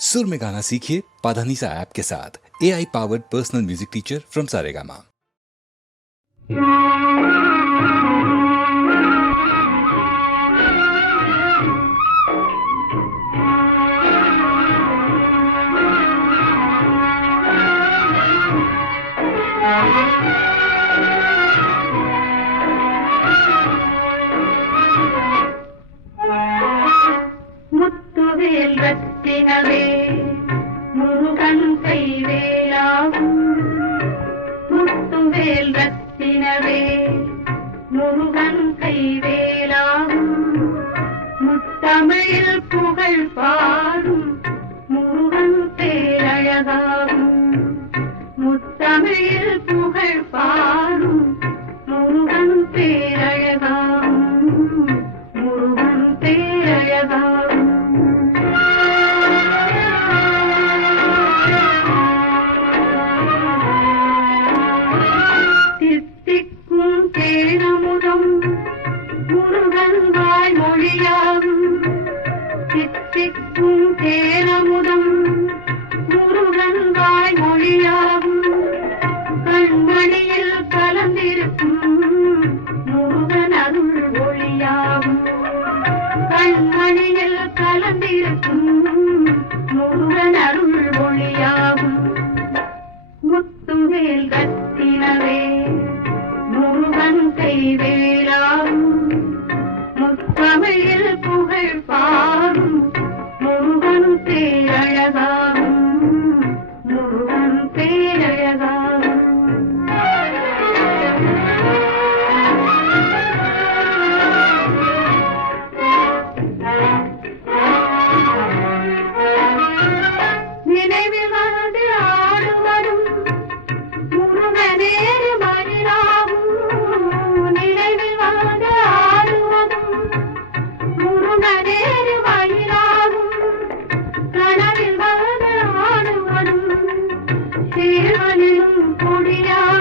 सुर में गाना सीखिए पाधानीसा ऐप के साथ। AI powered personal music teacher from Saregama. முத்துவேல் ரத்தினவே முருகன் கைவேலாகும். முத்துவேல் ரத்தினவே முருகன் கைவேலாகும். முத்தமிழில் புகழ் பாடும் முருகன் பேரழகாகும். முத்தமிழில் புகழ் பாடும் முருகன் பேரழகாகும். முருகன் பேரழகாகும். தித்திக்கும் தேனமுதம் முருகன் வாய்மொழியாகும். தித்திக்கும் தேனமுதம் முருகன் வாய்மொழியாகும். கண்மணியில் கலந்திருக்கும் முருகன் அருள் ஒளியாகும். கண்மணியில் கலந்திருக்கும் முருகன் அருள் ஒளியாகும். முத்துவேல் ரத்தினவே முருகன் கைவேலாகும். முத்தமிழில் புகழ் பாடும் முருகன் பேரழகாகும். முருகன் பேரழகாகும். நினைவில் வந்து ஆடுவதும் முருகனேறு மயிலாகும். நினைவில் வந்து ஆடுவதும் முருகனேறு மயிலாகும். கனவில் வந்து ஆடுவதும் சேவலிலும் கொடியாகும்.